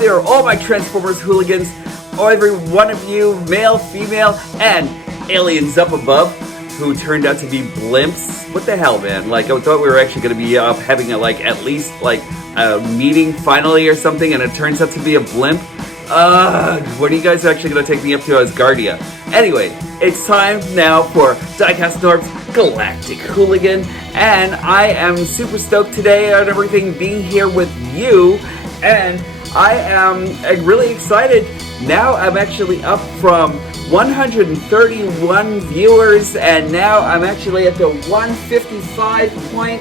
there, all my Transformers hooligans, every one of you, male, female, and aliens up above, who turned out to be blimps. What the hell, man? Like, I thought we were actually going to be up having at least a meeting finally or something, and it turns out to be a blimp. When are you guys actually going to take me up to Asgardia? Anyway, it's time now for DIECAST NORBZ Galactic Hooligan, and I am super stoked today on everything being here with you, and I am really excited. Now I'm actually up from 131 viewers, and now I'm actually at the 155 point.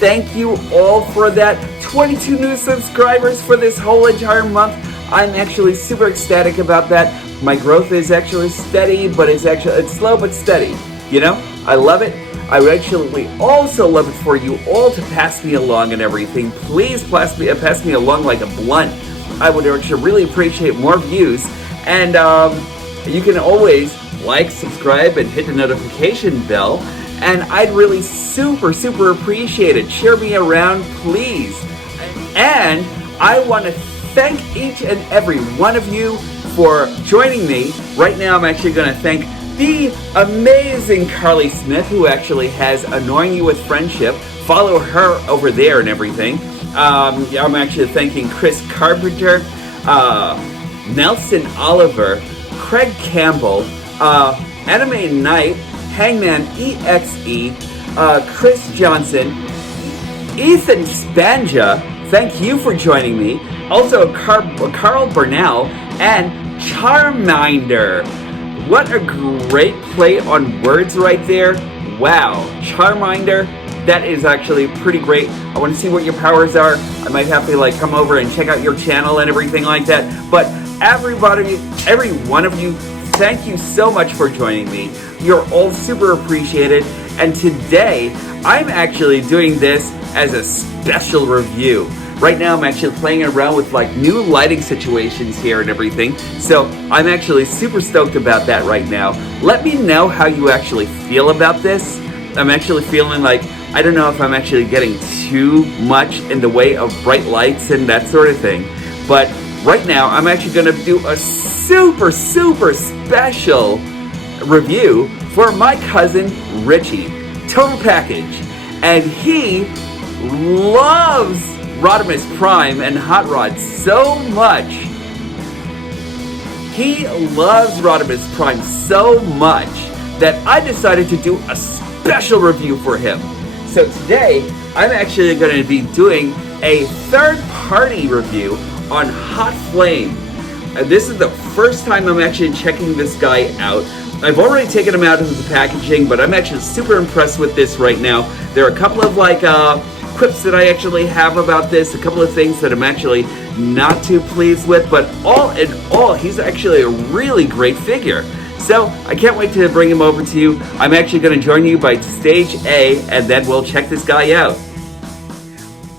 Thank you all for that. 22 new subscribers for this whole entire month. I'm actually super ecstatic about that. My growth is actually steady, but it's slow but steady. You know, I love it. I would actually also love it for you all to pass me along and everything. Please pass me along like a blunt. I would actually really appreciate more views. And you can always like, subscribe, and hit the notification bell. And I'd really super appreciate it. Share me around, please. And I want to thank each and every one of you for joining me. Right now, I'm actually going to thank the amazing Carly Smith, who actually has Annoying You With Friendship. Follow her over there and everything. I'm actually thanking Chris Carpenter, Nelson Oliver, Craig Campbell, Anime Knight, Hangman EXE, Chris Johnson, Ethan Spanja, thank you for joining me. Also Carl Burnell and Charminder. What a great play on words right there. Wow, Charminder, that is actually pretty great. I want to see what your powers are. I might have to come over and check out your channel and everything like that. But everybody, every one of you, thank you so much for joining me. You're all super appreciated. And today, I'm actually doing this as a special review. Right now, I'm actually playing around with new lighting situations here and everything. So I'm actually super stoked about that right now. Let me know how you actually feel about this. I'm actually feeling I don't know if I'm actually getting too much in the way of bright lights and that sort of thing. But right now, I'm actually going to do a super special review for my cousin Richie, Total Package. And he loves Rodimus Prime and Hot Rod so much. He loves Rodimus Prime so much that I decided to do a special review for him. So today, I'm actually going to be doing a third-party review on Hot Flame. This is the first time I'm actually checking this guy out. I've already taken him out of the packaging, but I'm actually super impressed with this right now. There are a couple of quips that I actually have about this, a couple of things that I'm actually not too pleased with, but all in all, he's actually a really great figure. So I can't wait to bring him over to you. I'm actually going to join you by stage A, and then we'll check this guy out.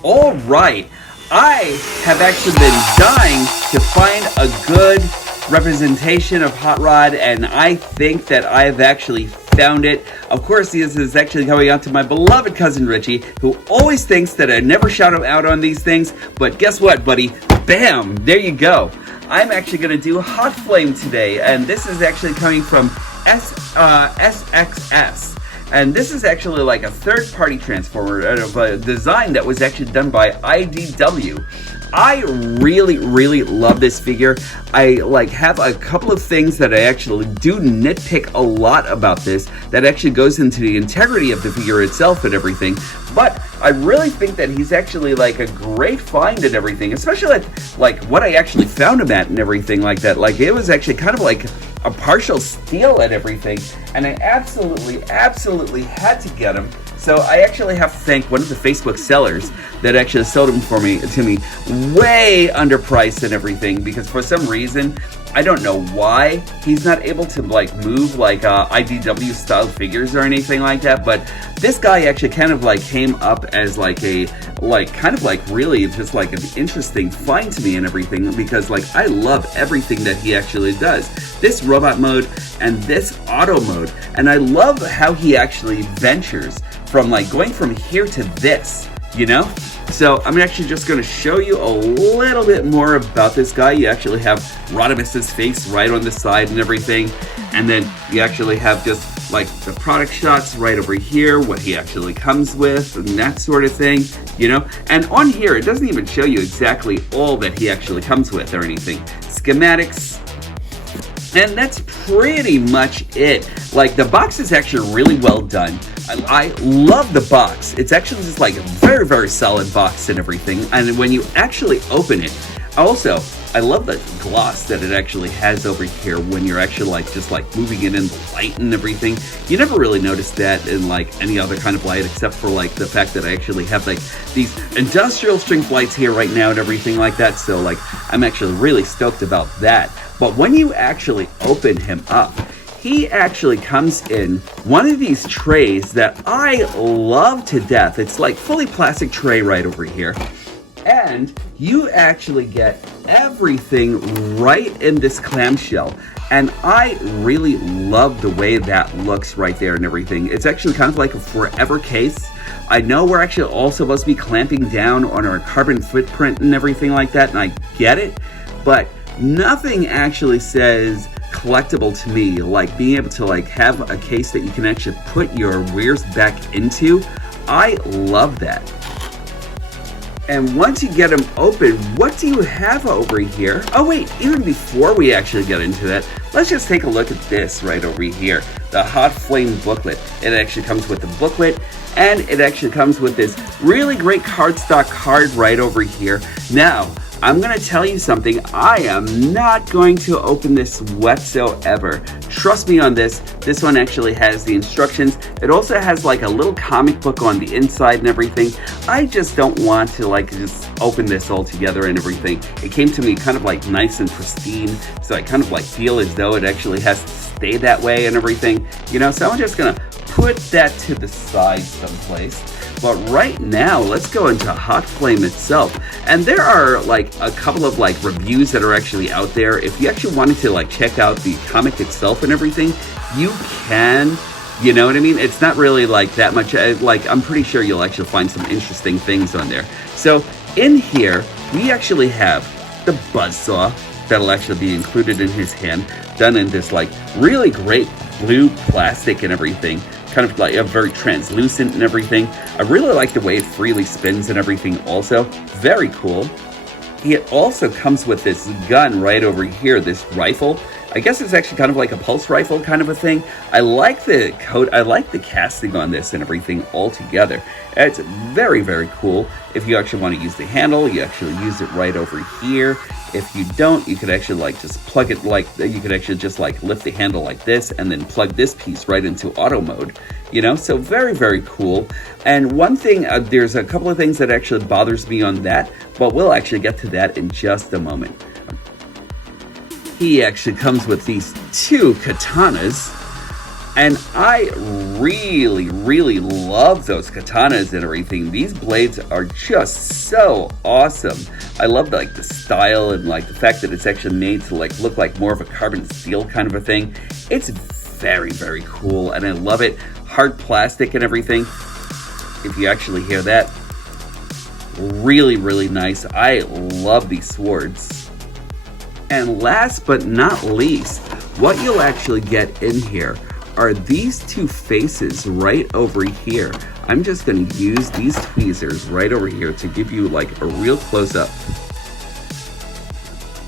All right, I have actually been dying to find a good representation of Hot Rod, and I think that I've actually found it. Of course, this is actually going out to my beloved cousin Richie, who always thinks that I never shout him out on these things, but guess what, buddy? Bam! There you go. I'm actually going to do Hot Flame today, and this is actually coming from SXS. And this is actually a third-party transformer of a design that was actually done by IDW. I really love this figure. I have a couple of things that I actually do nitpick a lot about this that actually goes into the integrity of the figure itself and everything. But I really think that he's actually a great find and everything, especially what I actually found him at and everything like that. It was actually kind of a partial steal and everything, and I absolutely had to get him. So I actually have to thank one of the Facebook sellers that actually sold him to me way underpriced and everything, because for some reason, I don't know why he's not able to move IDW style figures or anything like that, but this guy actually kind of came up as really just an interesting find to me and everything, because I love everything that he actually does. This robot mode and this auto mode, and I love how he actually ventures from going from here to this. you know? So I'm actually just going to show you a little bit more about this guy. You actually have Rodimus's face right on the side and everything. And then you actually have just like the product shots right over here, what he actually comes with and that sort of thing, you know? And on here, it doesn't even show you exactly all that he actually comes with or anything. Schematics. And that's pretty much it. Like, the box is actually really well done. I love the box. It's actually just like a very, very solid box and everything. And when you actually open it, also, I love the gloss that it actually has over here when you're actually like just like moving it in the light and everything. You never really notice that in like any other kind of light, except for like the fact that I actually have like these industrial strength lights here right now and everything like that. So like, I'm actually really stoked about that. But when you actually open him up, he actually comes in one of these trays that I love to death. It's like fully plastic tray right over here. And you actually get everything right in this clamshell. And I really love the way that looks right there and everything. It's actually kind of like a forever case. I know we're actually all supposed to be clamping down on our carbon footprint and everything like that, and I get it. But nothing actually says collectible to me like being able to like have a case that you can actually put your wares back into. I love that. And once you get them open, what do you have over here? Oh wait, even before we actually get into that, let's just take a look at this right over here. The Hot Flame booklet. It actually comes with the booklet, and it actually comes with this really great cardstock card right over here. Now, I'm going to tell you something. I am not going to open this whatsoever. Trust me on this. This one actually has the instructions. It also has like a little comic book on the inside and everything. I just don't want to like just open this all together and everything. It came to me kind of like nice and pristine, so I kind of like feel as though it actually has to stay that way and everything, you know? So I'm just going to put that to the side someplace. But right now, let's go into Hot Flame itself. And there are like a couple of like reviews that are actually out there. If you actually wanted to like check out the comic itself and everything, you can, you know what I mean? It's not really like that much, like I'm pretty sure you'll actually find some interesting things on there. So in here, we actually have the buzzsaw that'll actually be included in his hand, done in this like really great blue plastic and everything. Kind of like a very translucent and everything. I really like the way it freely spins and everything also. Very cool. It also comes with this gun right over here, this rifle. I guess it's actually kind of like a pulse rifle kind of a thing. I like the coat, I like the casting on this and everything all together. It's very, very cool. If you actually want to use the handle, you actually use it right over here. If you don't, you could actually like just plug it like, you could actually just like lift the handle like this and then plug this piece right into auto mode, you know? So very, very cool. And one thing, there's a couple of things that actually bothers me on that, but we'll actually get to that in just a moment. He actually comes with these two katanas, and I really, really love those katanas and everything. These blades are just so awesome. I love like the style and like the fact that it's actually made to like look like more of a carbon steel kind of a thing. It's very, very cool, and I love it. Hard plastic and everything. If you actually hear that, really, really nice. I love these swords. And last but not least, what you'll actually get in here are these two faces right over here. I'm just going to use these tweezers right over here to give you like a real close-up.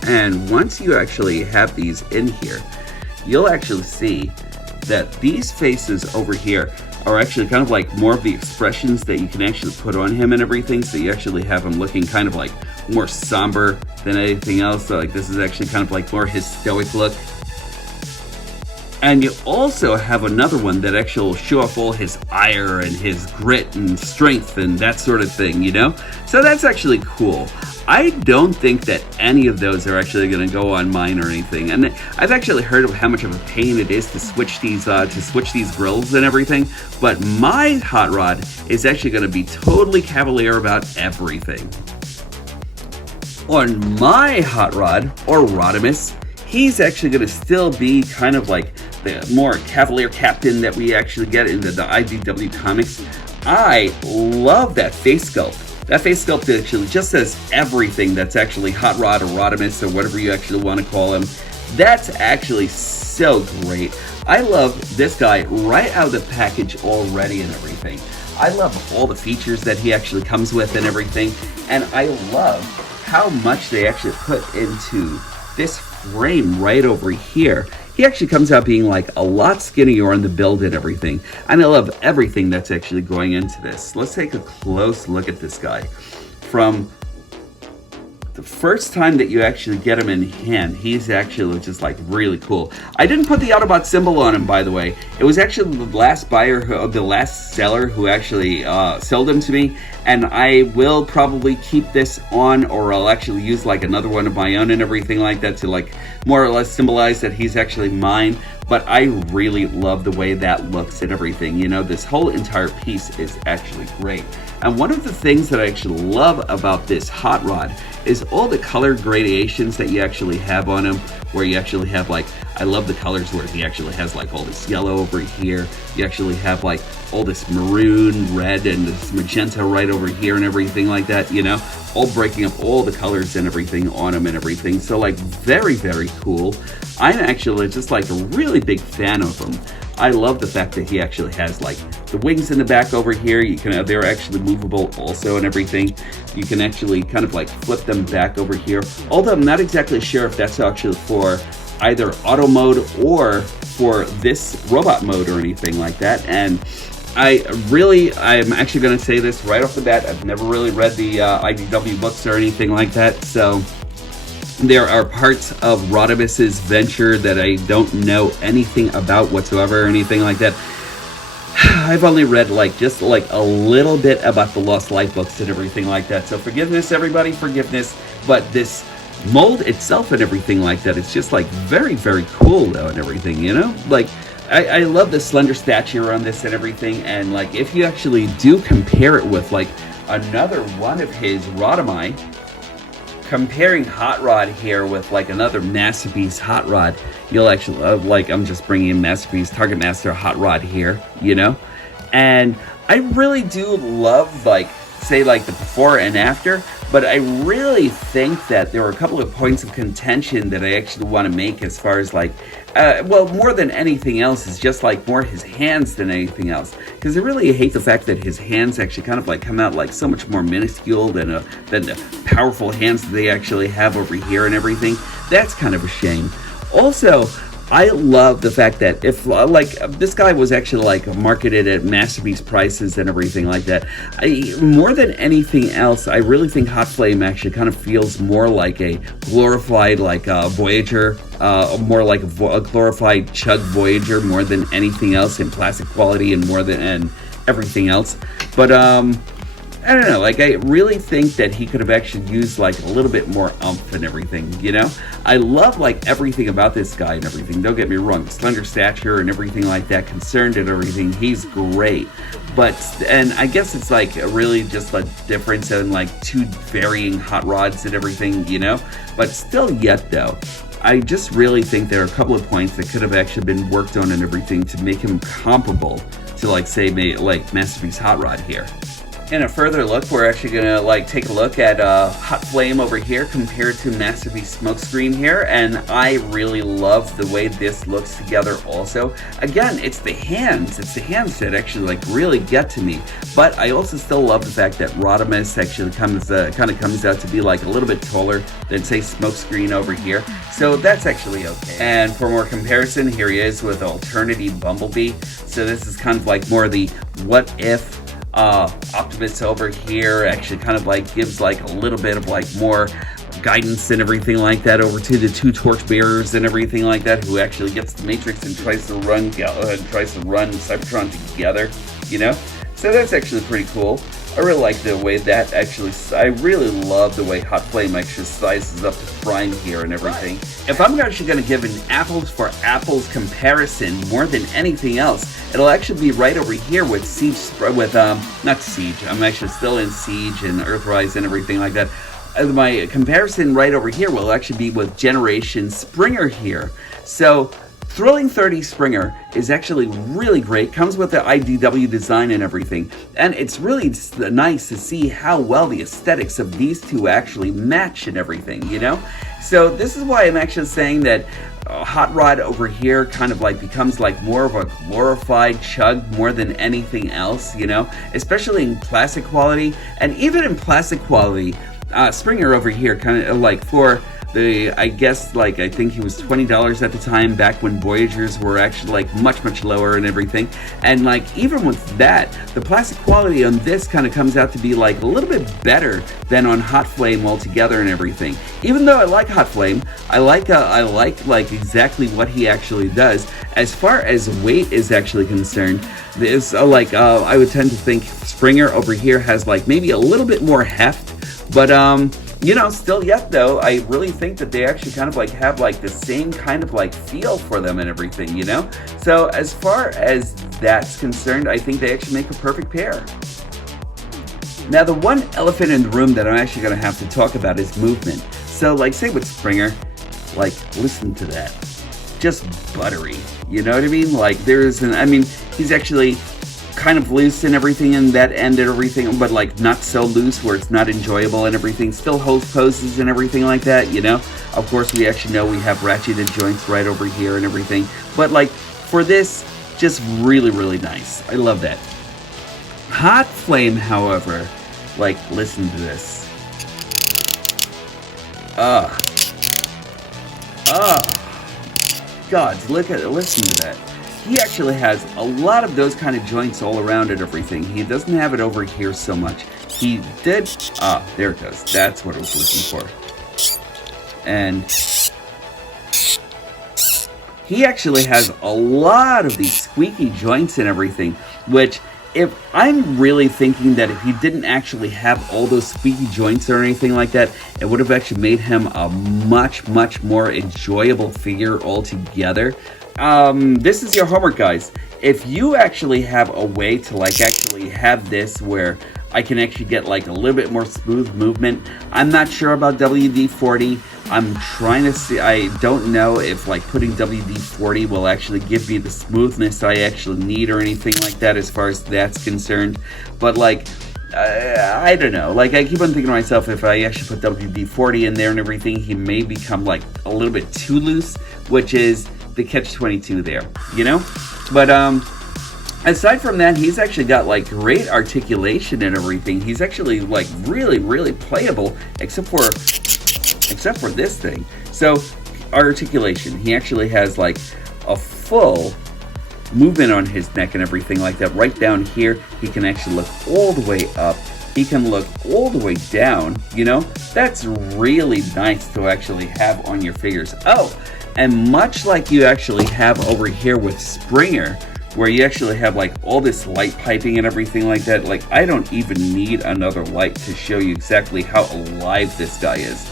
And once you actually have these in here, you'll actually see that these faces over here are actually kind of like more of the expressions that you can actually put on him and everything. So you actually have him looking kind of like more somber than anything else. So like this is actually kind of like more his stoic look. And you also have another one that actually will show off all his ire and his grit and strength and that sort of thing, you know? So that's actually cool. I don't think that any of those are actually going to go on mine or anything. And I've actually heard of how much of a pain it is to switch these grills and everything. But my hot rod is actually going to be totally cavalier about everything. On my hot rod, or Rodimus, he's actually going to still be kind of like the more cavalier captain that we actually get in the IDW comics. I love that face sculpt. That face sculpt actually just says everything that's actually Hot Rod or Rodimus or whatever you actually want to call him. That's actually so great. I love this guy right out of the package already and everything. I love all the features that he actually comes with and everything. And I love how much they actually put into this frame right over here. He actually comes out being like a lot skinnier on the build and everything. And I love everything that's actually going into this. Let's take a close look at this guy. From the first time that you actually get him in hand, he's actually just like really cool. I didn't put the Autobot symbol on him, by the way. It was actually the last buyer, the last seller who actually sold him to me. And I will probably keep this on, or I'll actually use like another one of my own and everything like that to like more or less symbolize that he's actually mine. But I really love the way that looks and everything. You know, this whole entire piece is actually great. And one of the things that I actually love about this Hot Rod is all the color gradations that you actually have on him, where you actually have like, I love the colors where he actually has like all this yellow over here. You actually have like all this maroon, red, and this magenta right over here and everything like that, you know, all breaking up all the colors and everything on him and everything. So like very, very cool. I'm actually just like a really big fan of him. I love the fact that he actually has like the wings in the back over here. You can, they're actually movable also and everything. You can actually kind of like flip them back over here. Although I'm not exactly sure if that's actually for either auto mode or for this robot mode or anything like that. And I'm actually going to say this right off the bat. I've never really read the IDW books or anything like that. So there are parts of Rodimus's venture that I don't know anything about whatsoever or anything like that. I've only read like just like a little bit about the Lost Life books and everything like that. So forgiveness, everybody, forgiveness. But this mold itself and everything like that, it's just like very, very cool though and everything, you know? Like I love the slender stature on this and everything. And like if you actually do compare it with like another one of his Rodami, comparing Hot Rod here with like another Masterpiece Hot Rod, you'll actually like, I'm just bringing in Masterpiece Target Master Hot Rod here, you know? And I really do love like, say like the before and after, but I really think that there are a couple of points of contention that I actually want to make as far as like, well, more than anything else is just like more his hands than anything else. Because I really hate the fact that his hands actually kind of like come out like so much more minuscule than the powerful hands that they actually have over here and everything. That's kind of a shame. Also, I love the fact that if like this guy was actually like marketed at Masterpiece prices and everything like that, more than anything else, I really think Hot Flame actually kind of feels more like a glorified like Voyager, more like a glorified Chug Voyager more than anything else in plastic quality and more than everything else. But I don't know, like I really think that he could have actually used like a little bit more oomph and everything, you know? I love like everything about this guy and everything, don't get me wrong, slender stature and everything like that, concerned and everything, he's great. But, and I guess it's like really just a difference in like two varying Hot Rods and everything, you know? But still yet though, I just really think there are a couple of points that could have actually been worked on and everything to make him comparable to like say like Masterpiece Hot Rod here. In a further look, we're actually going to like take a look at Hot Flame over here compared to Masterpiece Smokescreen here, and I really love the way this looks together also. Again, it's the hands that actually like really get to me, but I also still love the fact that Rodimus actually kind of comes out to be like a little bit taller than say Smokescreen over here, so that's actually okay. And for more comparison, here he is with Alternity Bumblebee, so this is kind of like more the what if Optimus over here actually kind of like gives like a little bit of like more guidance and everything like that over to the two torchbearers and everything like that, who actually gets the Matrix and tries to run Cybertron together, you know? So that's actually pretty cool. I really like the way that actually, I really love the way Hot Flame actually sizes up the Prime here and everything. If I'm actually going to give an apples for apples comparison more than anything else, it'll actually be right over here with Siege, not Siege, I'm actually still in Siege and Earthrise and everything like that. My comparison right over here will actually be with Generation Springer here. So Thrilling 30 Springer is actually really great, comes with the IDW design and everything, and it's really just nice to see how well the aesthetics of these two actually match and everything, you know? So this is why I'm actually saying that Hot Rod over here kind of like becomes like more of a glorified Chug more than anything else, you know? Especially in plastic quality, and even in plastic quality, Springer over here kind of like for I guess like I think he was $20 at the time back when Voyagers were actually like much lower and everything, and like even with that, the plastic quality on this kind of comes out to be like a little bit better than on Hot Flame altogether and everything. Even though I like Hot Flame, I like like exactly what he actually does. As far as weight is actually concerned, this I would tend to think Springer over here has like maybe a little bit more heft, but you know, still yet though, I really think that they actually kind of like have like the same kind of like feel for them and everything, you know? So as far as that's concerned, I think they actually make a perfect pair. Now the one elephant in the room that I'm actually going to have to talk about is movement. So like say with Springer, like listen to that. Just buttery, you know what I mean? Like he's actually kind of loose and everything in that end and everything, but like not so loose where it's not enjoyable and everything. Still holds poses and everything like that, you know? Of course, we actually know we have ratcheted joints right over here and everything. But like for this, just really nice. I love that. Hot Flame, however, like listen to this. God, listen to that. He actually has a lot of those kind of joints all around and everything. He doesn't have it over here so much. He did, there it goes. That's what I was looking for. And he actually has a lot of these squeaky joints and everything, which if I'm really thinking that if he didn't actually have all those squeaky joints or anything like that, it would have actually made him a much more enjoyable figure altogether. This is your homework, guys. If you actually have a way to like actually have this where I can actually get like a little bit more smooth movement, I'm not sure about WD-40. I'm trying to see, I don't know if like putting WD-40 will actually give me the smoothness I actually need or anything like that as far as that's concerned. But like, I don't know. Like I keep on thinking to myself, if I actually put WD-40 in there and everything, he may become like a little bit too loose, which is the catch-22 there, you know? But aside from that, he's actually got like great articulation and everything. He's actually like really playable, except for this thing. So articulation, he actually has like a full movement on his neck and everything like that. Right down here, he can actually look all the way up. He can look all the way down, you know? That's really nice to actually have on your figures. Oh, and much like you actually have over here with Springer, where you actually have like all this light piping and everything like that, like I don't even need another light to show you exactly how alive this guy is.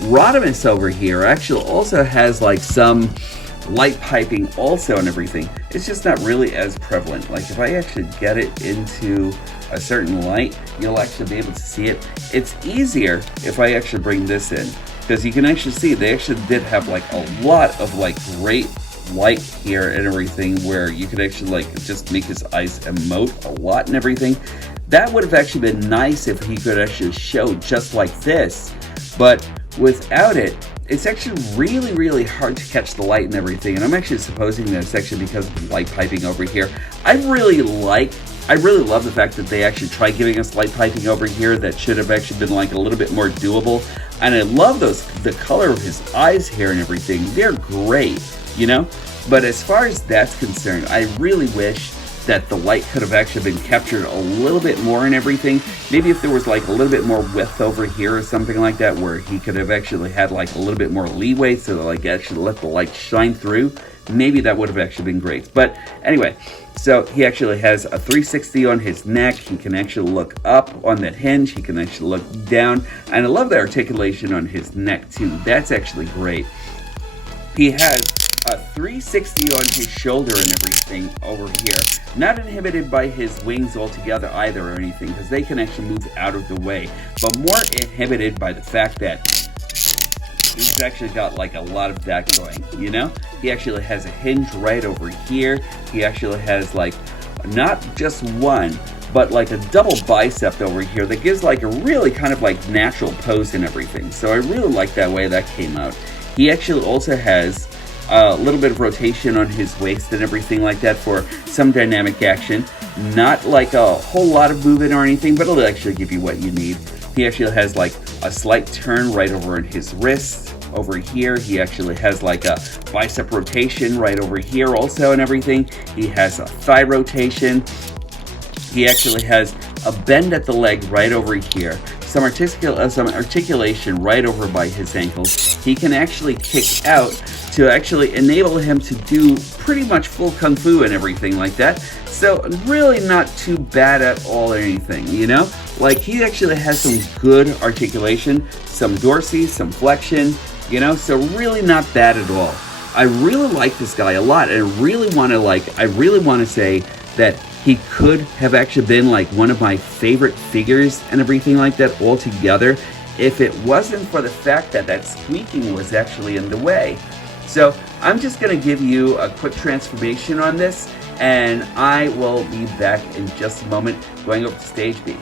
Rodimus over here actually also has like some light piping also and everything. It's just not really as prevalent. Like if I actually get it into a certain light, you'll actually be able to see it. It's easier if I actually bring this in, because you can actually see they actually did have like a lot of like great light here and everything, where you could actually like just make his eyes emote a lot and everything. That would have actually been nice if he could actually show just like this, but without it, it's actually really hard to catch the light and everything. And I'm actually supposing that it's actually because of the light piping over here. I really love the fact that they actually tried giving us light piping over here. That should have actually been like a little bit more doable. And I love the color of his eyes here and everything. They're great, you know? But as far as that's concerned, I really wish that the light could have actually been captured a little bit more and everything. Maybe if there was like a little bit more width over here or something like that, where he could have actually had like a little bit more leeway so that like actually let the light shine through, maybe that would have actually been great. But anyway, so he actually has a 360 on his neck. He can actually look up on that hinge. He can actually look down. And I love the articulation on his neck too. That's actually great. He has a 360 on his shoulder and everything over here. Not inhibited by his wings altogether either or anything, because they can actually move out of the way, but more inhibited by the fact that he's actually got like a lot of that going, you know? He actually has a hinge right over here. He actually has like not just one, but like a double bicep over here that gives like a really kind of like natural pose and everything. So I really like that way that came out. He actually also has a little bit of rotation on his waist and everything like that for some dynamic action. Not like a whole lot of movement or anything, but it'll actually give you what you need. He actually has like a slight turn right over in his wrist. Over here, he actually has like a bicep rotation right over here also and everything. He has a thigh rotation. He actually has a bend at the leg right over here. Some articulation right over by his ankles. He can actually kick out to actually enable him to do pretty much full kung fu and everything like that. So really not too bad at all or anything, you know? Like he actually has some good articulation, some dorsi, some flexion, you know? So really not bad at all. I really like this guy a lot, and I really want to say that he could have actually been like one of my favorite figures and everything like that altogether if it wasn't for the fact that that squeaking was actually in the way. So I'm just going to give you a quick transformation on this, and I will be back in just a moment going over to stage B.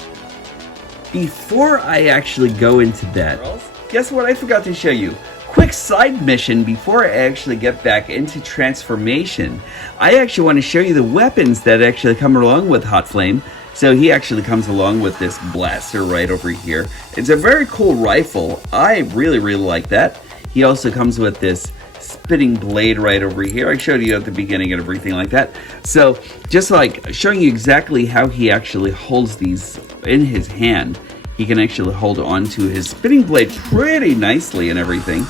Before I actually go into that, guess what I forgot to show you? Quick side mission before I actually get back into transformation. I actually want to show you the weapons that actually come along with Hot Flame. So he actually comes along with this blaster right over here. It's a very cool rifle. I really like that. He also comes with this spitting blade right over here. I showed you at the beginning and everything like that. So just like showing you exactly how he actually holds these in his hand. He can actually hold on to his spitting blade pretty nicely and everything.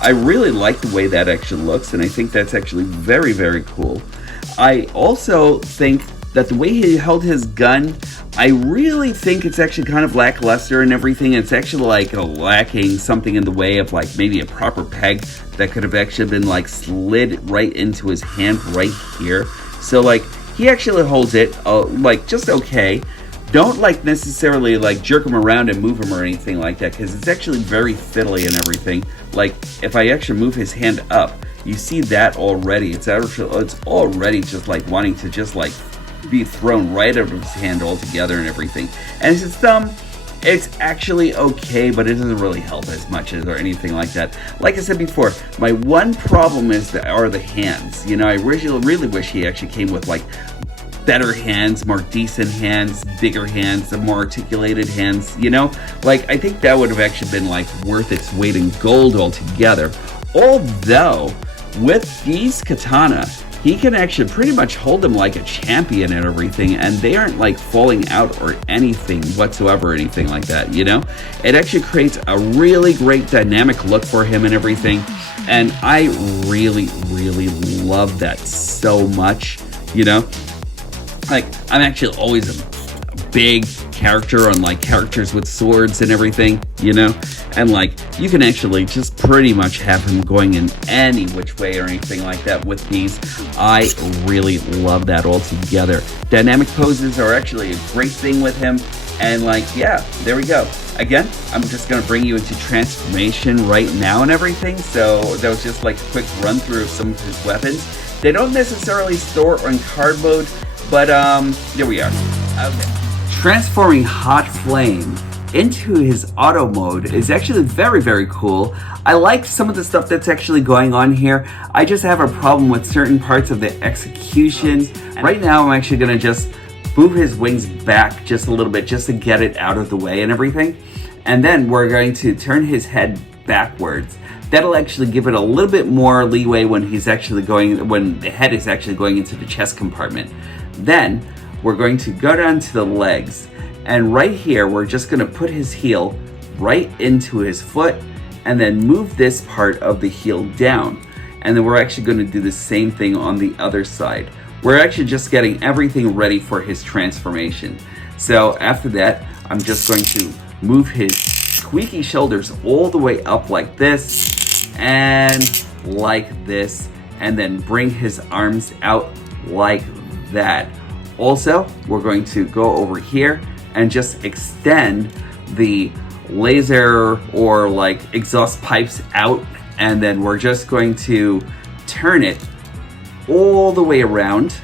I really like the way that actually looks, and I think that's actually very cool. I also think that the way he held his gun, I really think it's actually kind of lackluster and everything. It's actually like lacking something in the way of like maybe a proper peg that could have actually been like slid right into his hand right here. So like he actually holds it like just okay. Don't like necessarily like jerk him around and move him or anything like that, because it's actually very fiddly and everything. Like if I actually move his hand up, you see that already. It's already just like wanting to just like be thrown right out of his hand altogether and everything. And his thumb, it's actually okay, but it doesn't really help as much as or anything like that. Like I said before, my one problem are the hands. You know, I really wish he actually came with like better hands, more decent hands, bigger hands, more articulated hands, you know? Like, I think that would have actually been like worth its weight in gold altogether. Although, with these katana, he can actually pretty much hold them like a champion and everything, and they aren't like falling out or anything whatsoever or anything like that, you know? It actually creates a really great dynamic look for him and everything, and I really love that so much, you know? Like, I'm actually always a big character on like characters with swords and everything, you know? And like, you can actually just pretty much have him going in any which way or anything like that with these. I really love that altogether. Dynamic poses are actually a great thing with him. And like, yeah, there we go. Again, I'm just gonna bring you into transformation right now and everything. So that was just like a quick run through of some of his weapons. They don't necessarily store on card mode, but there we are. Okay. Transforming Hot Flame into his auto mode is actually very cool. I like some of the stuff that's actually going on here. I just have a problem with certain parts of the execution. Right now I'm actually gonna just move his wings back just a little bit just to get it out of the way and everything. And then we're going to turn his head backwards. That'll actually give it a little bit more leeway when the head is actually going into the chest compartment. Then we're going to go down to the legs, and right here we're just going to put his heel right into his foot and then move this part of the heel down, and then we're actually going to do the same thing on the other side. We're actually just getting everything ready for his transformation. So after that, I'm just going to move his squeaky shoulders all the way up like this and like this, and then bring his arms out like that. Also, we're going to go over here and just extend the laser or like exhaust pipes out, and then we're just going to turn it all the way around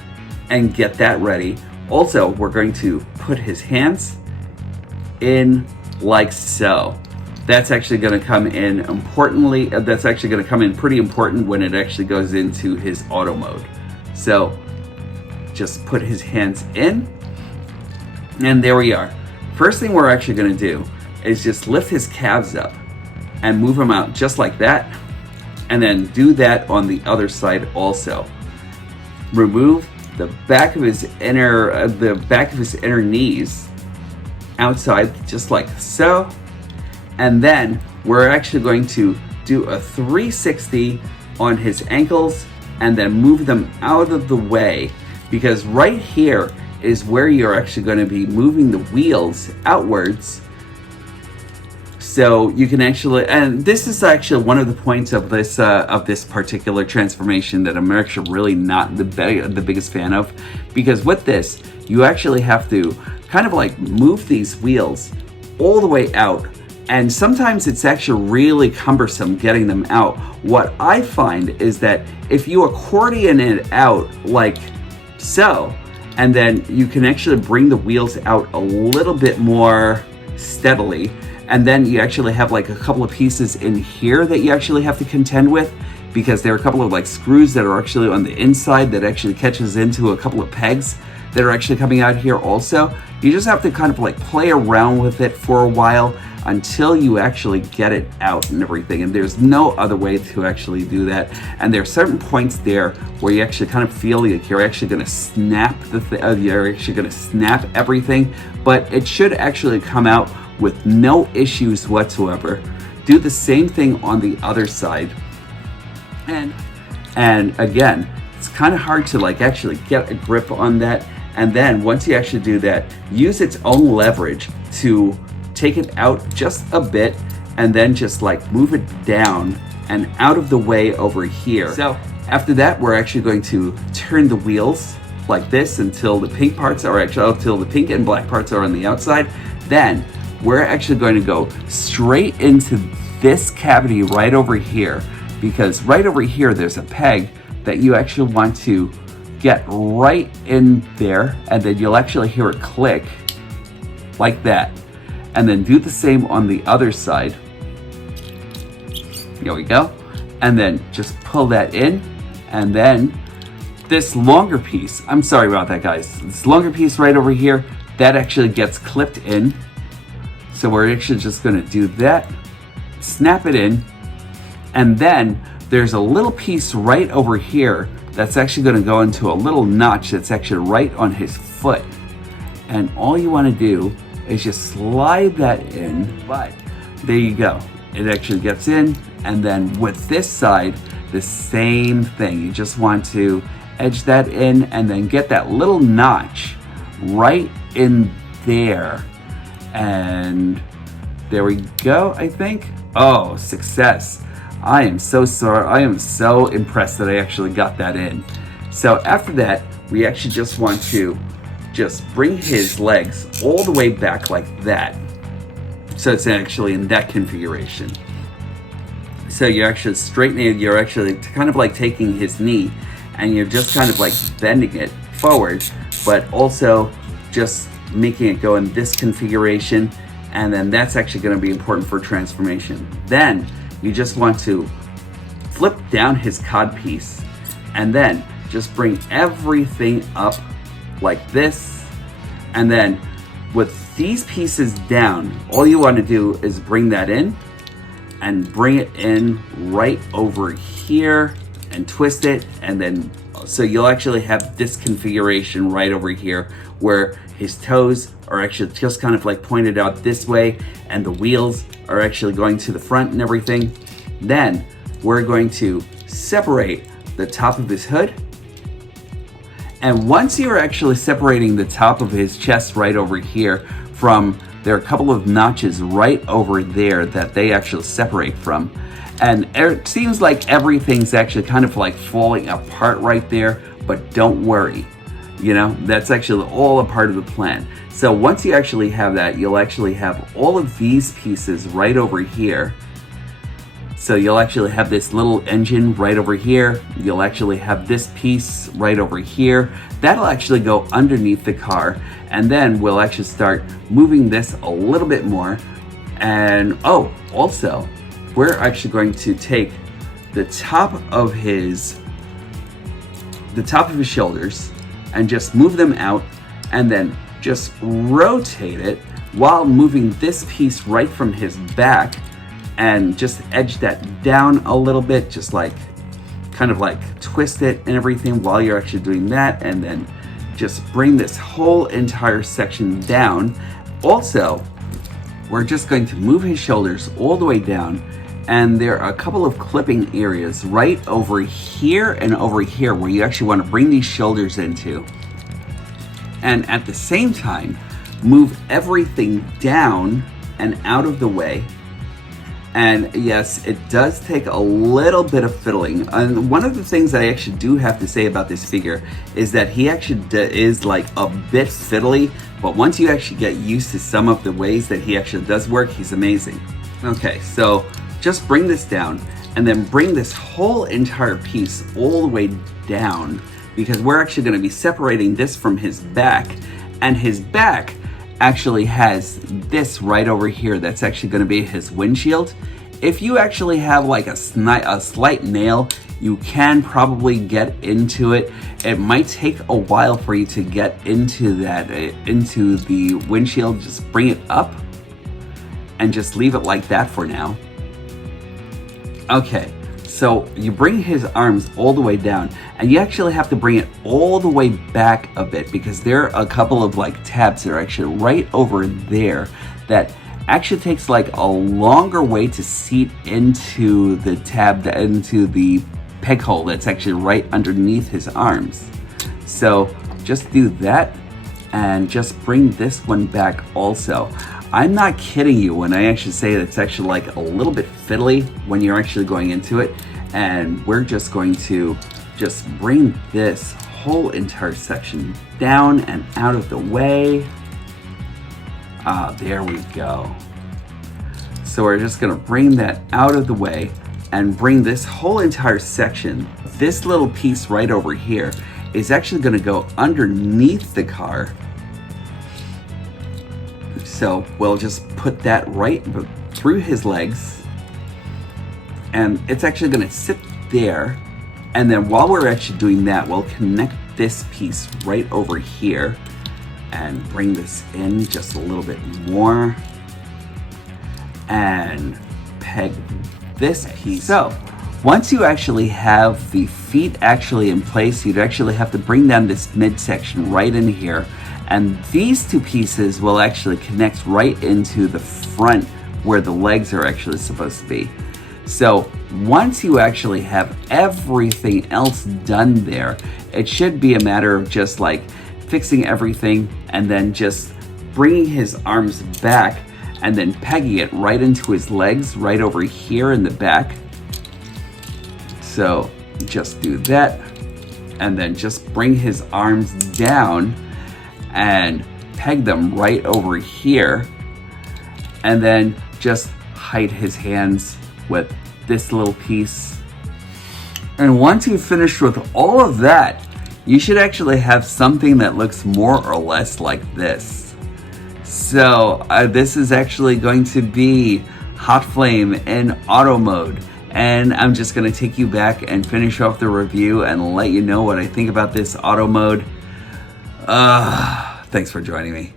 and get that ready. Also, we're going to put his hands in like so. That's actually going to come in importantly, that's actually going to come in pretty important when it actually goes into his auto mode. So just put his hands in, and there we are. First thing we're actually going to do is just lift his calves up and move them out just like that, and then do that on the other side also. Remove the back of his inner knees outside just like so. And then we're actually going to do a 360 on his ankles and then move them out of the way, because right here is where you're actually going to be moving the wheels outwards. So you can actually, and this is actually one of the points of this particular transformation that I'm actually really not the biggest fan of, because with this, you actually have to kind of like move these wheels all the way out. And sometimes it's actually really cumbersome getting them out. What I find is that if you accordion it out like so, and then you can actually bring the wheels out a little bit more steadily, and then you actually have like a couple of pieces in here that you actually have to contend with, because there are a couple of like screws that are actually on the inside that actually catches into a couple of pegs that are actually coming out here also. You just have to kind of like play around with it for a while until you actually get it out and everything. And there's no other way to actually do that. And there are certain points there where you actually kind of feel like you're actually going to snap you're actually going to snap everything, but it should actually come out with no issues whatsoever. Do the same thing on the other side. And again, it's kind of hard to like actually get a grip on that. And then once you actually do that, use its own leverage to take it out just a bit, and then just like move it down and out of the way over here. So after that, we're actually going to turn the wheels like this until the pink parts are actually, until the pink and black parts are on the outside. Then we're actually going to go straight into this cavity right over here, because right over here, there's a peg that you actually want to get right in there, and then you'll actually hear it click like that. And then do the same on the other side. There we go. And then just pull that in, and then this longer piece, I'm sorry about that guys, this longer piece right over here, that actually gets clipped in. So we're actually just gonna do that, snap it in, and then there's a little piece right over here that's actually gonna go into a little notch that's actually right on his foot. And all you wanna do is just slide that in, but there you go. It actually gets in, and then with this side, the same thing. You just want to edge that in and then get that little notch right in there. And there we go, I think. Oh, success. I am so sorry. I am so impressed that I actually got that in. So after that, we actually just want to just bring his legs all the way back like that. So it's actually in that configuration. So you're actually straightening, you're actually kind of like taking his knee and you're just kind of like bending it forward, but also just making it go in this configuration. And then that's actually going to be important for transformation. Then you just want to flip down his cod piece and then just bring everything up like this. And then with these pieces down, all you want to do is bring that in and bring it in right over here and twist it. And then, so you'll actually have this configuration right over here where his toes are actually just kind of like pointed out this way and the wheels are actually going to the front and everything. Then we're going to separate the top of his hood. And once you're actually separating the top of his chest right over here from, there are a couple of notches right over there that they actually separate from. And it seems like everything's actually kind of like falling apart right there, but don't worry. You know, that's actually all a part of the plan. So once you actually have that, you'll actually have all of these pieces right over here. So you'll actually have this little engine right over here. You'll actually have this piece right over here. That'll actually go underneath the car. And then we'll actually start moving this a little bit more. And oh, also, we're actually going to take the top of his shoulders and just move them out, and then just rotate it while moving this piece right from his back, and just edge that down a little bit, just like kind of like twist it and everything while you're actually doing that, and then just bring this whole entire section down. Also, we're just going to move his shoulders all the way down, and there are a couple of clipping areas right over here and over here where you actually want to bring these shoulders into. And at the same time, move everything down and out of the way. And yes, it does take a little bit of fiddling. And one of the things I actually do have to say about this figure is that he actually is like a bit fiddly, but once you actually get used to some of the ways that he actually does work, he's amazing. Okay, so just bring this down, and then bring this whole entire piece all the way down, because we're actually going to be separating this from his back, and his back actually has this right over here that's actually going to be his windshield. If you actually have like a slight nail, you can probably get into it. It might take a while for you to get into that, into the windshield. Just bring it up and just leave it like that for now. Okay, so you bring his arms all the way down, and you actually have to bring it all the way back a bit, because there are a couple of like tabs that are actually right over there that actually takes like a longer way to seat into the tab, into the peg hole that's actually right underneath his arms. So just do that, and just bring this one back also. I'm not kidding you when I actually say that it's actually like a little bit fiddly when you're actually going into it. And we're just going to just bring this whole entire section down and out of the way. There we go. So we're just gonna bring that out of the way and bring this whole entire section. This little piece right over here is actually gonna go underneath the car. So we'll just put that right through his legs, and it's actually going to sit there. And then while we're actually doing that, we'll connect this piece right over here and bring this in just a little bit more and peg this piece. So once you actually have the feet actually in place, you'd actually have to bring down this midsection right in here. And these two pieces will actually connect right into the front where the legs are actually supposed to be. So once you actually have everything else done there, it should be a matter of just like fixing everything and then just bringing his arms back and then pegging it right into his legs right over here in the back. So just do that, and then just bring his arms down and peg them right over here, and then just hide his hands with this little piece. And once you've finished with all of that, you should actually have something that looks more or less like this. So this is actually going to be Hot Flame in auto mode, and I'm just going to take you back and finish off the review and let you know what I think about this auto mode. Thanks for joining me.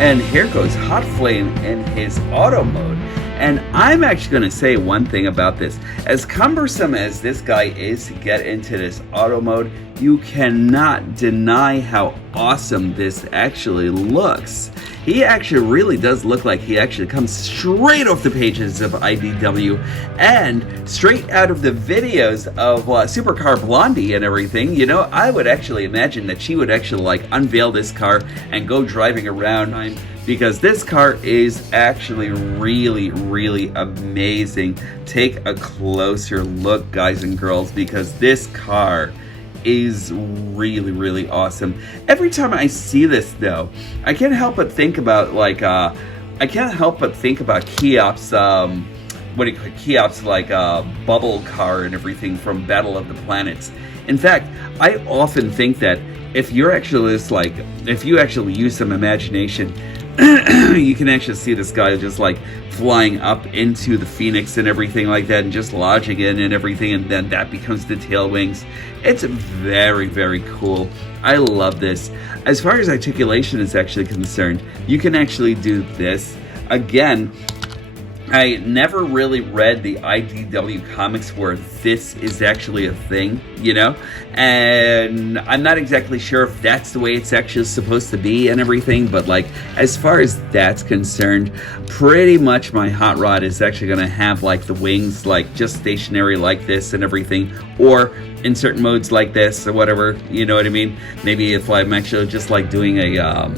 And here goes Hot Flame in his auto mode. And I'm actually going to say one thing about this. As cumbersome as this guy is to get into this auto mode, you cannot deny how awesome this actually looks. he actually really does look like he actually comes straight off the pages of IDW and straight out of the videos of Supercar Blondie and everything. You know, I would actually imagine that she would actually like unveil this car and go driving around, because this car is actually really, really amazing. Take a closer look, guys and girls, because this car is really, really awesome. Every time I see this, though, I can't help but think about like Keop's Keop's like bubble car and everything from Battle of the Planets. In fact, I often think that if you're actually just like, if you actually use some imagination, you can actually see this guy just like flying up into the Phoenix and everything like that, and just lodging in and everything, and then that becomes the tail wings. It's very, very cool. I love this. As far as articulation is actually concerned, you can actually do this. Again, I never really read the IDW comics where this is actually a thing, you know? And I'm not exactly sure if that's the way it's actually supposed to be and everything, but like, as far as that's concerned, pretty much my hot rod is actually gonna have like the wings like just stationary like this and everything, or in certain modes like this or whatever, you know what I mean? Maybe if I'm actually just like doing a,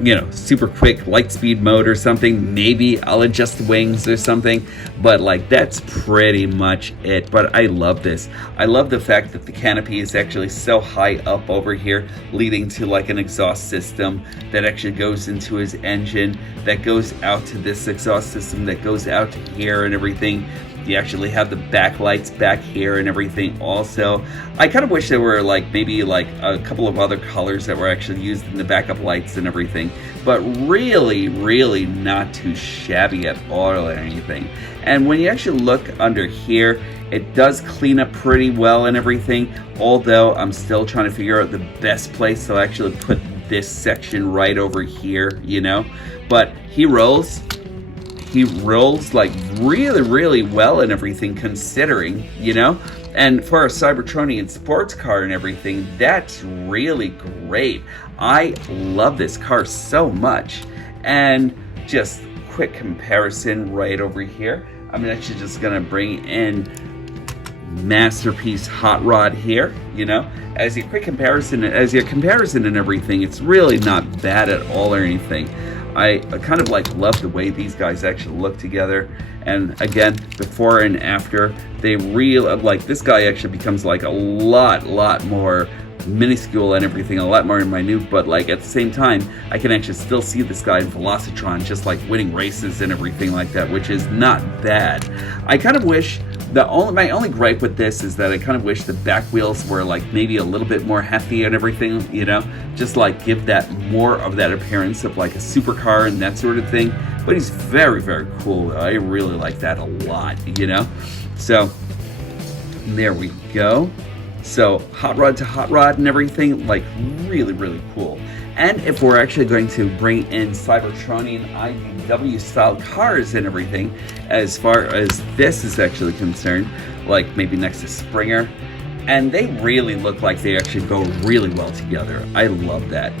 you know, super quick light speed mode or something, maybe I'll adjust the wings or something, but like that's pretty much it. But I love this. I love the fact that the canopy is actually so high up over here, leading to like an exhaust system that actually goes into his engine, that goes out to this exhaust system, that goes out to here and everything. You actually have the backlights back here and everything also. I kind of wish there were like maybe like a couple of other colors that were actually used in the backup lights and everything, but really, really not too shabby at all or anything. And when you actually look under here, it does clean up pretty well and everything, although I'm still trying to figure out the best place to actually put this section right over here, you know. But he rolls like really, really well and everything, considering, you know. And for a Cybertronian sports car and everything, that's really great. I love this car so much. And just quick comparison right over here. I'm actually just gonna bring in Masterpiece Hot Rod here, you know, as your quick comparison, and everything. It's really not bad at all or anything. I kind of like love the way these guys actually look together. And again, before and after, they really, like, this guy actually becomes like a lot more minuscule and everything, a lot more minute, but like at the same time, I can actually still see this guy in Velocitron just like winning races and everything like that, which is not bad. I kind of wish, my only gripe with this is that I kind of wish the back wheels were like maybe a little bit more hefty and everything, you know, just like give that more of that appearance of like a supercar and that sort of thing. But he's very, very cool. I really like that a lot, you know. So there we go. So hot rod to hot rod and everything, like really, really cool. And if we're actually going to bring in Cybertronian IDW style cars and everything, as far as this is actually concerned, like maybe next to Springer, and they really look like they actually go really well together. I love that.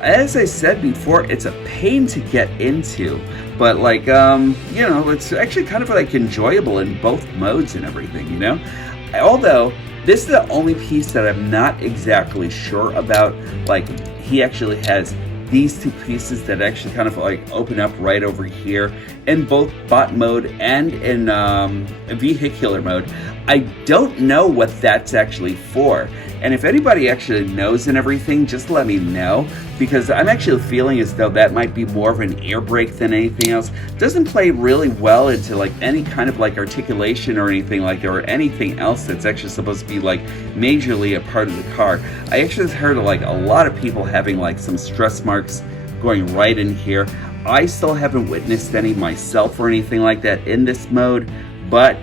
As I said before, it's a pain to get into, but like, you know, it's actually kind of like enjoyable in both modes and everything, you know? Although, this is the only piece that I'm not exactly sure about. Like, he actually has these two pieces that actually kind of like open up right over here in both bot mode and in vehicular mode. I don't know what that's actually for. And if anybody actually knows and everything, just let me know, because I'm actually feeling as though that might be more of an air brake than anything else. Doesn't play really well into like any kind of like articulation or anything like that, or anything else that's actually supposed to be like majorly a part of the car. I actually heard of like a lot of people having like some stress marks going right in here. I still haven't witnessed any myself or anything like that in this mode, but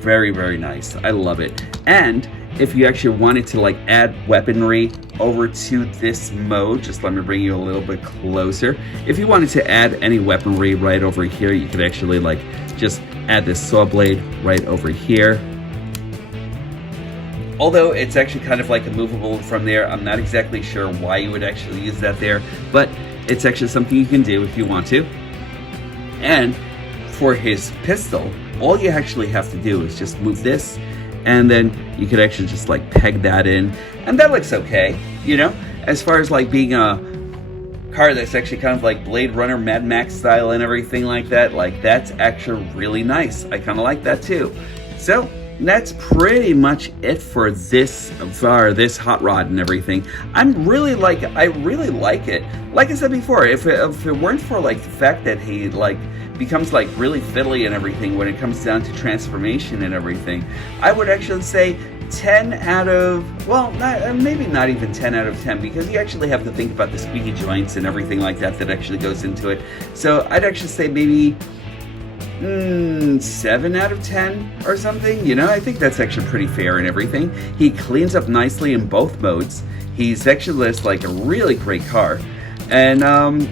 very, very nice. I love it. And if you actually wanted to like add weaponry over to this mode, just let me bring you a little bit closer. If you wanted to add any weaponry right over here, you could actually like just add this saw blade right over here. Although it's actually kind of like a movable from there, I'm not exactly sure why you would actually use that there, but It's actually something you can do if you want to. And for his pistol, all you actually have to do is just move this, and then you could actually just like peg that in, and that looks okay, you know? As far as like being a car that's actually kind of like Blade Runner, Mad Max style and everything like that, like that's actually really nice. I kind of like that too. So that's pretty much it for this hot rod and everything. I really like it. Like I said before, if it weren't for like the fact that he like becomes like really fiddly and everything when it comes down to transformation and everything, I would actually say 10 out of, well, maybe not even 10 out of 10, because you actually have to think about the squeaky joints and everything like that actually goes into it. So I'd actually say maybe 7 out of 10 or something, you know? I think that's actually pretty fair and everything. He cleans up nicely in both modes. He's actually just like a really great car. And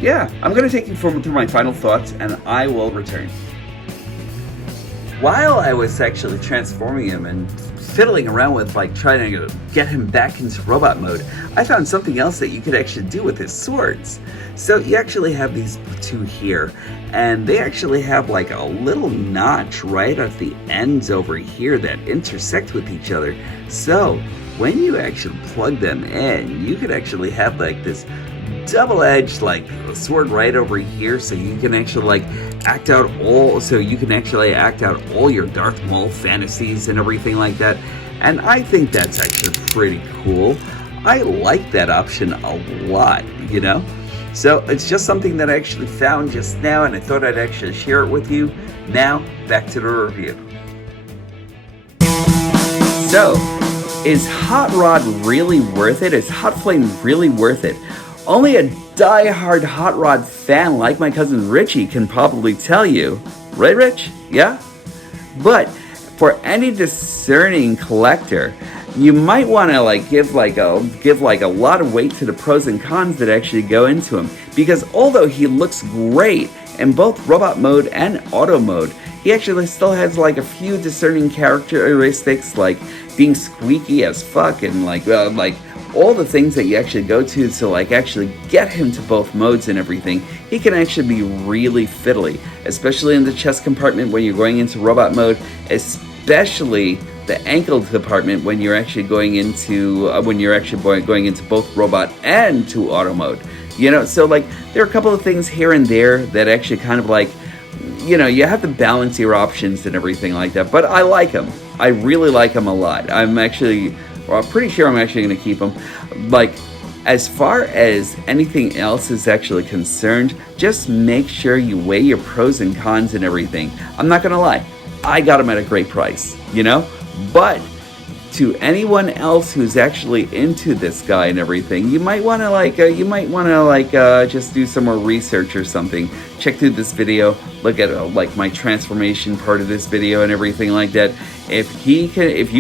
yeah, I'm going to take you through my final thoughts, and I will return. While I was actually transforming him and fiddling around with like trying to get him back into robot mode, I found something else that you could actually do with his swords. So you actually have these two here, and they actually have like a little notch right at the ends over here that intersect with each other. So when you actually plug them in, you could actually have like this double-edged like sword right over here, so you can actually like act out all your Darth Maul fantasies and everything like that. And I think that's actually pretty cool. I like that option a lot, you know? So it's just something that I actually found just now, and I thought I'd actually share it with you. Now, back to the review. So, is Hot Rod really worth it? Is Hot Flame really worth it? Only a die-hard Hot Rod fan like my cousin Richie can probably tell you. Right, Rich? Yeah? But for any discerning collector, you might want to like give like a lot of weight to the pros and cons that actually go into him, because although he looks great in both robot mode and auto mode, he actually still has like a few discerning characteristics, like being squeaky as fuck and like all the things that you actually go to like actually get him to both modes and everything. He can actually be really fiddly, especially in the chest compartment when you're going into robot mode, especially the ankle department when you're actually going into going into both robot and to auto mode. You know, so like there are a couple of things here and there that actually kind of like, you know, you have to balance your options and everything like that. But I like him. I really like him a lot. I'm pretty sure I'm actually going to keep him. Like, as far as anything else is actually concerned, just make sure you weigh your pros and cons and everything. I'm not going to lie, I got him at a great price, you know? But to anyone else who's actually into this guy and everything, you might want to just do some more research or something. Check through this video, look at like my transformation part of this video and everything like that. If you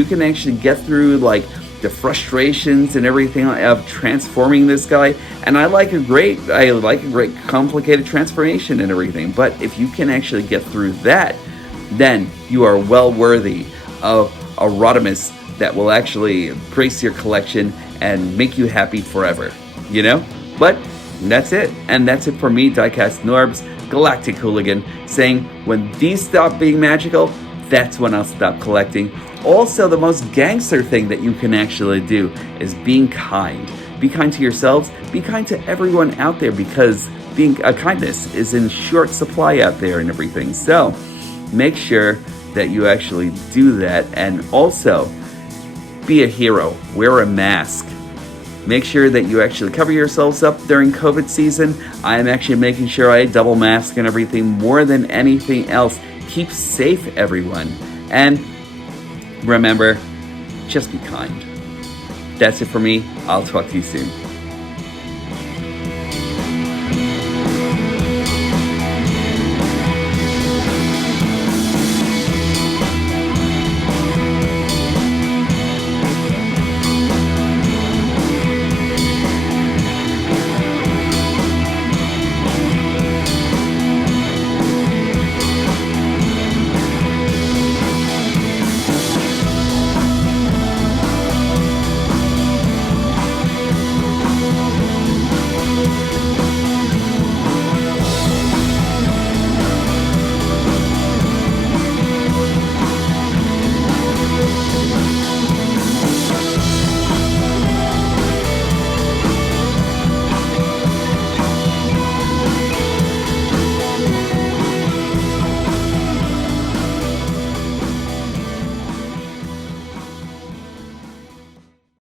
can actually get through like the frustrations and everything of transforming this guy, and I like a great complicated transformation and everything, but if you can actually get through that, then you are well worthy of a Rodimus that will actually grace your collection and make you happy forever, you know? But that's it, and that's it for me, DIECAST NORBZ, Galactic Hooligan, saying when these stop being magical, that's when I'll stop collecting. Also, the most gangster thing that you can actually do is being kind. Be kind to yourselves, be kind to everyone out there, because kindness is in short supply out there and everything. So make sure that you actually do that, and also be a hero, wear a mask. Make sure that you actually cover yourselves up during COVID season. I am actually making sure I double mask and everything more than anything else. Keep safe, everyone. And remember, just be kind. That's it for me. I'll talk to you soon.